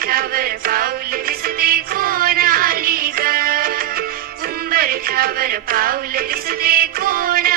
خبر پاول دستی کون علی گا عمر خبر پاول دستی کون علی گا